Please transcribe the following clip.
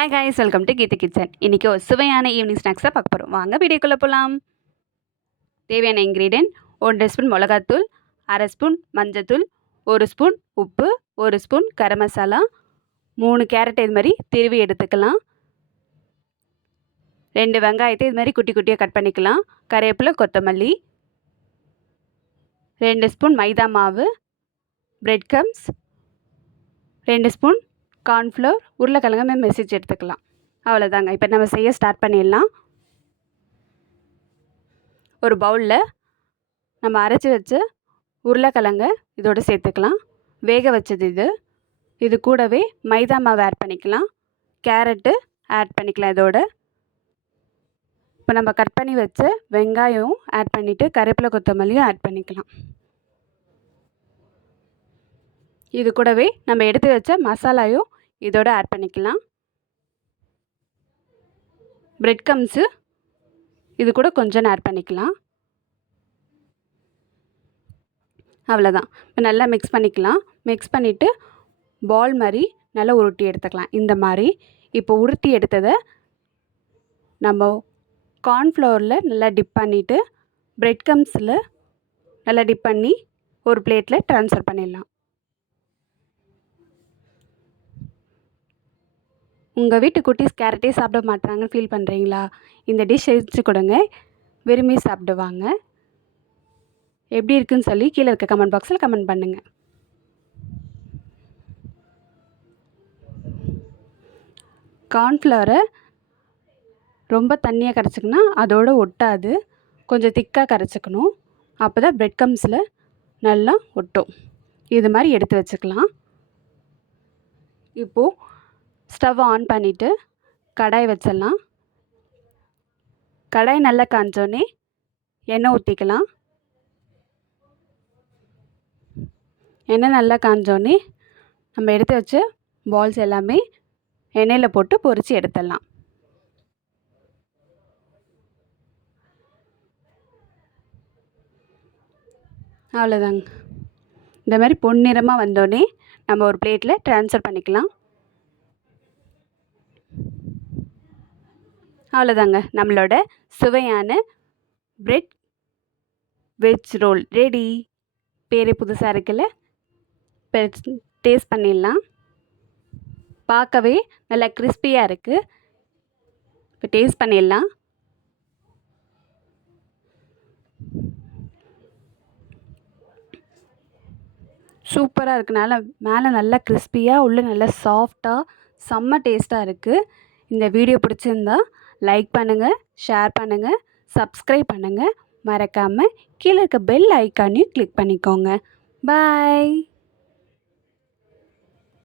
Hi guys, welcome to Geethu kitchen. இன்றைக்கி ஒரு சுவையான ஈவினிங் ஸ்நாக்ஸாக பார்க்க போகிறோம். வாங்க வீடியோக்குள்ளே போகலாம். தேவையான இன்க்ரீடியன்ட்: 1 ஸ்பூன் மிளகாத்தூள், அரை ஸ்பூன் மஞ்சத்தூள், 1 ஸ்பூன் உப்பு, 1 ஸ்பூன் கரம் மசாலா, 3 கேரட் இது மாதிரி திருவி எடுத்துக்கலாம், 2 வெங்காயத்தை இது மாதிரி குட்டி குட்டியாக கட் பண்ணிக்கலாம், கருவேப்பிலை, கொத்தமல்லி, 2 ஸ்பூன் மைதா மாவு, பிரெட் க்ரம்ஸ், 2 ஸ்பூன் கார்ன்ஃப்ளவர், உருளைக்கிழங்கு மெசிச்சு எடுத்துக்கலாம். அவ்வளோதாங்க. இப்போ நம்ம செய்ய ஸ்டார்ட் பண்ணிடலாம். ஒரு பவுலில் நம்ம அரைச்சி வச்ச உருளைக்கிழங்க இதோடு சேர்த்துக்கலாம். வேக வச்சது இது கூடவே மைதா மாவு ஆட் பண்ணிக்கலாம், கேரட்டு ஆட் பண்ணிக்கலாம். இதோட இப்போ நம்ம கட் பண்ணி வச்ச வெங்காயம் ஆட் பண்ணிவிட்டு கருவேப்பிலை, கொத்தமல்லியும் ஆட் பண்ணிக்கலாம். இது கூடவே நம்ம எடுத்து வச்ச மசாலாயும் இதோட ஆட் பண்ணிக்கலாம். பிரெட் க்ரம்ஸு இது கூட கொஞ்சம் ஆட் பண்ணிக்கலாம். அவ்வளோதான். இப்போ நல்லா மிக்ஸ் பண்ணிக்கலாம். மிக்ஸ் பண்ணிவிட்டு பால் மாதிரி நல்லா உருட்டி எடுத்துக்கலாம். இந்த மாதிரி இப்போ உருட்டி எடுத்ததை நம்ம கார்ன்ஃப்ளவரில் நல்லா டிப் பண்ணிவிட்டு பிரெட் க்ரம்ஸில் நல்லா டிப் பண்ணி ஒரு பிளேட்டில் ட்ரான்ஸ்ஃபர் பண்ணிடலாம். உங்கள் வீட்டு குட்டீஸ் கேரட்டே சாப்பிட மாட்டாங்கன்னு ஃபீல் பண்ணுறீங்களா? இந்த டிஷ் செஞ்சு கொடுங்க, விரும்பி சாப்பிடுவாங்க. எப்படி இருக்குன்னு சொல்லி கீழே இருக்க கமெண்ட் பாக்ஸில் கமெண்ட் பண்ணுங்கள். கார்ன்ஃப்ளவரை ரொம்ப தண்ணியாக கரைச்சிக்கணும், அதோடு ஒட்டாது. கொஞ்சம் திக்காக கரைச்சிக்கணும், அப்போ தான் பிரெட் க்ரம்ஸில் நல்லா ஒட்டும். இது மாதிரி எடுத்து வச்சுக்கலாம். இப்போது ஸ்டவ் ஆன் பண்ணிவிட்டு கடாய் வச்சிடலாம். கடாய் நல்லா காஞ்சோடனே எண்ணெய் ஊற்றிக்கலாம். எண்ணெய் நல்லா காஞ்சோடனே நம்ம எடுத்து வச்ச பால்ஸ் எல்லாமே எண்ணெயில் போட்டு பொரித்து எடுத்துடலாம். அவ்வளோதாங்க. இந்த மாதிரி பொன்னிறமாக வந்தோடனே நம்ம ஒரு பிளேட்டில் ட்ரான்ஸ்ஃபர் பண்ணிக்கலாம். அவ்வளோதாங்க. நம்மளோட சுவையான பிரெட் வெஜ் ரோல் ரெடி. பேரே புதுசாக இருக்குல்ல? இப்போ டேஸ்ட் பண்ணிடலாம். பார்க்கவே நல்லா கிறிஸ்பியாக இருக்குது. இப்போ டேஸ்ட் பண்ணிடலாம். சூப்பராக இருக்குனால மேலே நல்லா கிறிஸ்பியாக, உள்ளே நல்லா சாஃப்டாக, செம்ம டேஸ்ட்டாக இருக்குது. இந்த வீடியோ பிடிச்சிருந்தா லைக் பண்ணுங்கள், ஷேர் பண்ணுங்கள், சப்ஸ்கிரைப் பண்ணுங்கள். மறக்காமல் கீழே இருக்க பெல் ஐக்கானையும் கிளிக் பண்ணிக்கோங்க. பாய்.